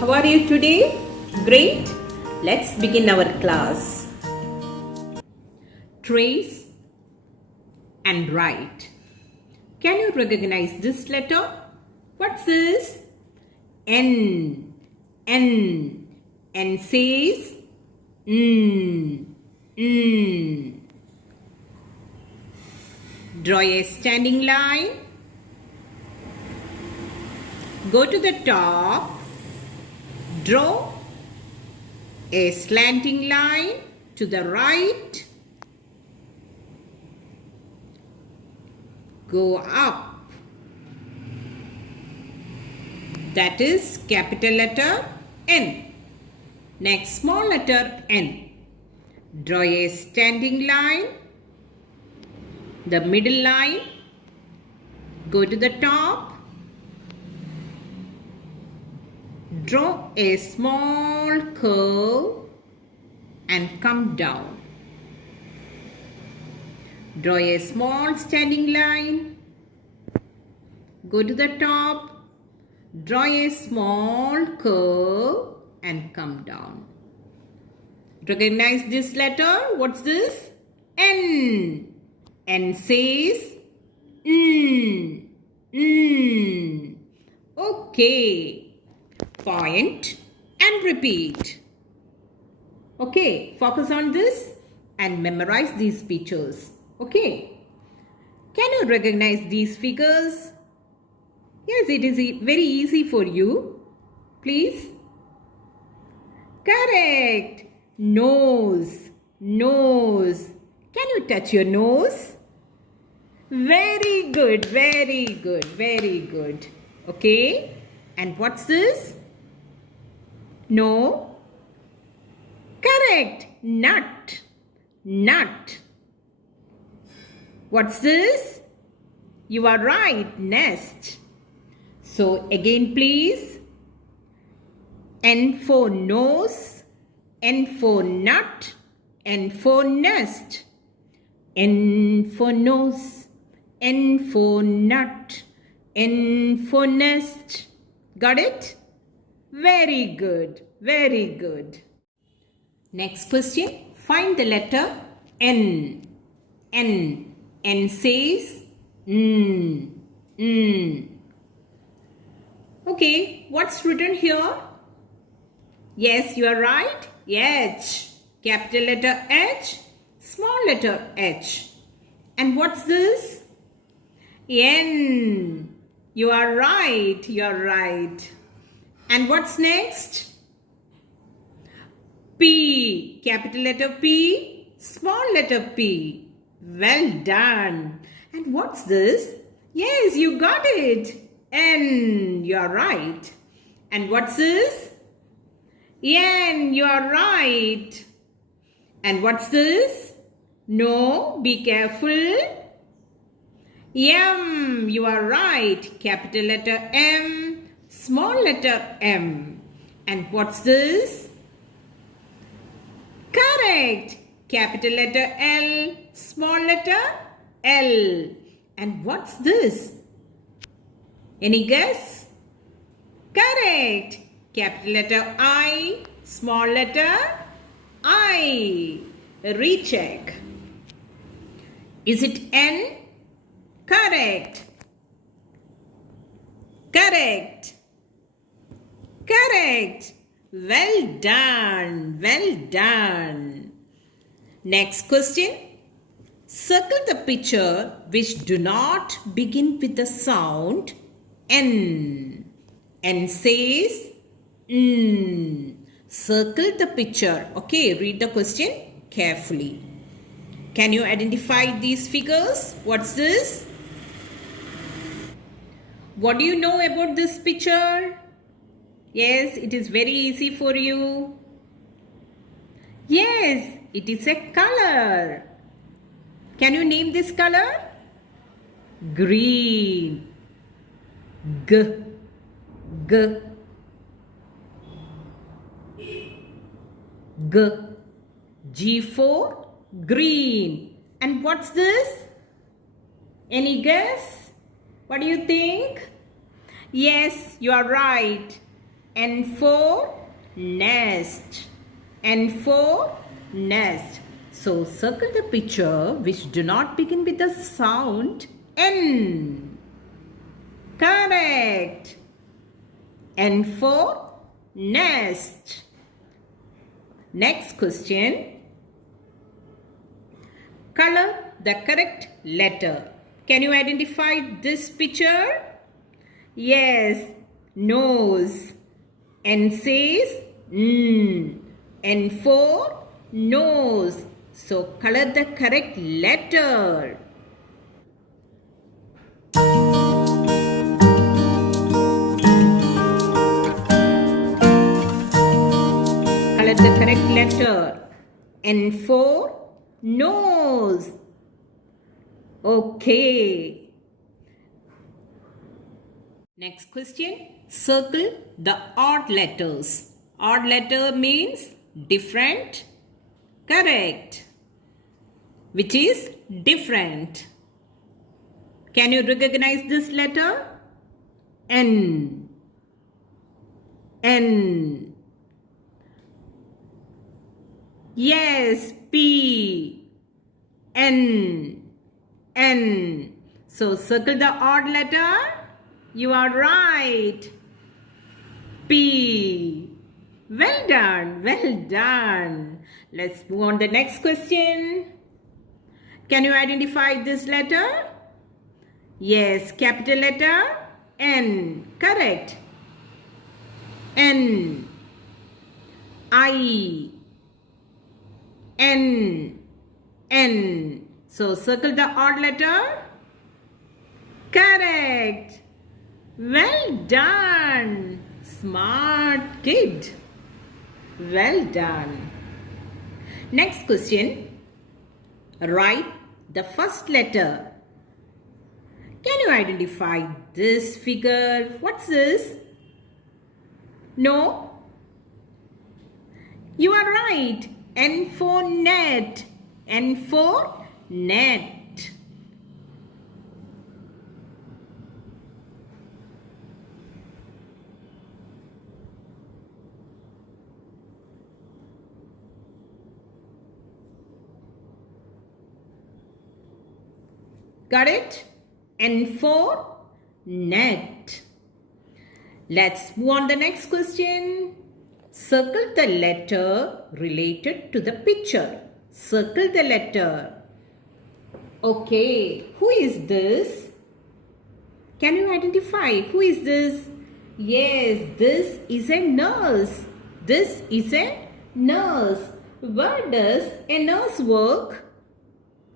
How are you today? Great. Let's begin our class. Trace and write. Can you recognize this letter? What's this? N. N. N says N. N. Draw a standing line. Go to the top. Draw a slanting line to the right. Go up. That is capital letter N. Next, small letter N. Draw a standing line. The middle line. Go to the top. Draw a small curve and come down. Draw a small standing line. Go to the top. Draw a small curve and come down. Recognize this letter. What's this? N. N says N. N. Okay. Point and repeat. Okay, focus on this and memorize these pictures. Okay. Can you recognize these figures? Yes, it is very easy for you. Please. Correct. Nose. Nose. Can you touch your nose? Very good. Very good. Very good. Okay. And what's this? No. Correct. Nut. Nut. What's this? You are right. Nest. So again please. N for nose. N for nut. N for nest. N for nose. N for nut. N for nest. Got it? Very good. Very good. Next question. Find the letter N. N. N says N. N. Okay. What's written here? Yes, you are right. H. Capital letter H. Small letter H. And what's this? N. You are right. You are right. And what's next? P. Capital letter P. Small letter P. Well done. And what's this? Yes, you got it. N. You are right. And what's this? N. You are right. And what's this? No, be careful. M. You are right. Capital letter M. Small letter M. And what's this? Correct. Capital letter L. Small letter L. And what's this? Any guess? Correct. Capital letter I. Small letter I. Recheck. Is it N? Correct. Correct. Correct. Well done. Well done. Next question. Circle the picture which do not begin with the sound N. N says N. Circle the picture. Okay, read the question carefully. Can you identify these figures? What's this? What do you know about this picture? Yes, it is very easy for you. Yes, it is a color. Can you name this color? Green. G. G. G. G for green. And what's this? Any guess? What do you think? Yes, you are right. N for nest. N for nest. So circle the picture which do not begin with the sound N. Correct. N for nest. Next question. Color the correct letter. Can you identify this picture? Yes, nose. N says N. N for nose. So color the correct letter. Color the correct letter. N for nose. Okay. Next question. Circle the odd letters. Odd letter means different. Correct. Which is different. Can you recognize this letter? N. N. Yes, P. N. N. So circle the odd letter. You are right. P. Well done. Well done. Let's move on to the next question. Can you identify this letter? Yes, capital letter N. Correct. N. I. N. N. So circle the odd letter. Correct. Well done. Smart kid. Well done. Next question. Write the first letter. Can you identify this figure? What's this? No? You are right. N for net. N for net. Got it? N for net. Let's move on to the next question. Circle the letter related to the picture. Circle the letter. Okay, who is this? Can you identify who is this? Yes, this is a nurse. This is a nurse. Where does a nurse work?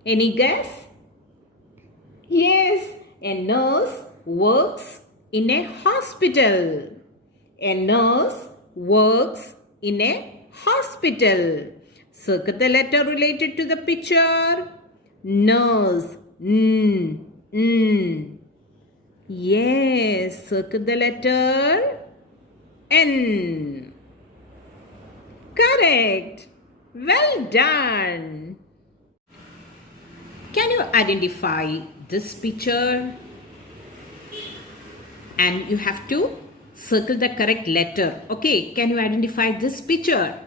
Any guess? Yes, a nurse works in a hospital. A nurse works in a hospital. Circle the letter related to the picture. Nurse. Yes, circle the letter N. Correct. Well done. Can you identify this picture? And you have to circle the correct letter. Okay, can you identify this picture?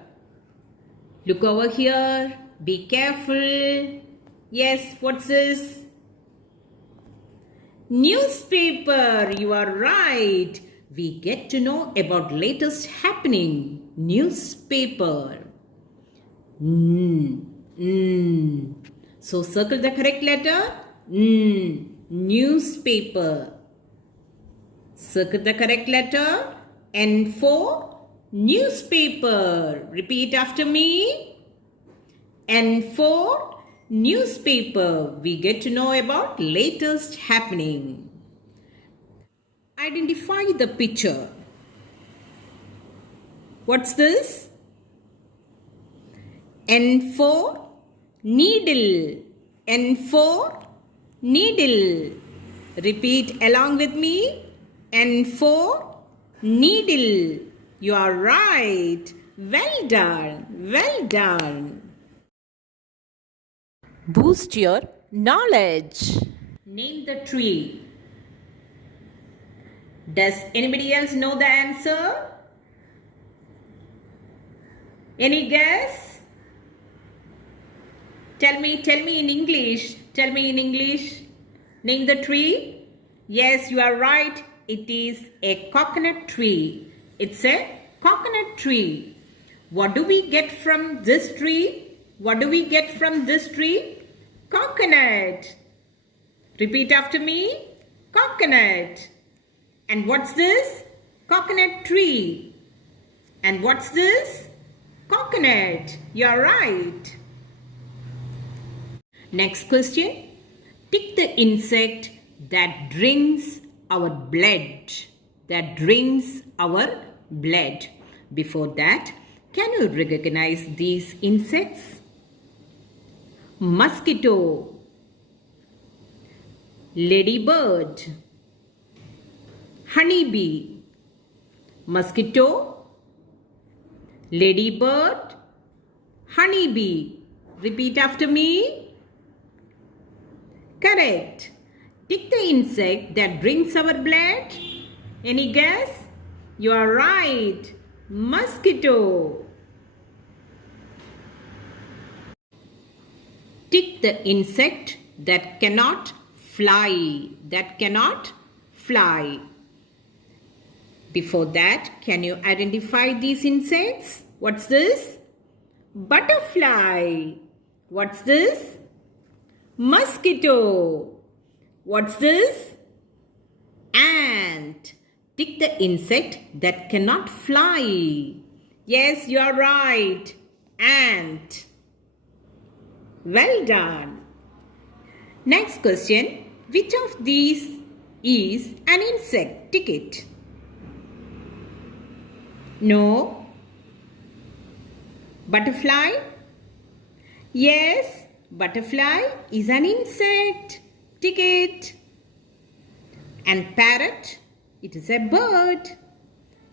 Look over here. Be careful. Yes, what's this? Newspaper. You are right. We get to know about latest happening. Newspaper. So circle the correct letter. Newspaper. Circle the correct letter. N for newspaper. Repeat after me. N for newspaper. We get to know about latest happening. Identify the picture. What's this? N for needle. N for needle. Repeat along with me. N for needle. You are right. Well done. Well done. Boost your knowledge. Name the tree. Does anybody else know the answer? Any guess? Tell me in English. Tell me in English. Name the tree. Yes, you are right. It is a coconut tree. It's a coconut tree. What do we get from this tree? What do we get from this tree? Coconut. Repeat after me. Coconut. And what's this? Coconut tree. And what's this? Coconut. You're right. Next question. Pick the insect that drinks our blood. That drinks our blood. Before that, can you recognize these insects? Mosquito, ladybird, honeybee. Mosquito, ladybird, honeybee. Repeat after me. Correct. Pick the insect that drinks our blood. Any guess? You are right. Mosquito. Tick the insect that cannot fly. That cannot fly. Before that, can you identify these insects? What's this? Butterfly. What's this? Mosquito. What's this? Ant. Tick the insect that cannot fly. Yes, you are right. Ant. Well done. Next question. Which of these is an insect? Tick it. No. Butterfly? Yes, butterfly is an insect. Tick it. And parrot? It is a bird.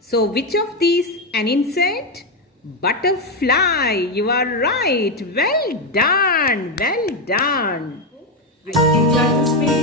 So which of these an insect? Butterfly. You are right. Well done. Well done. I enjoy this video.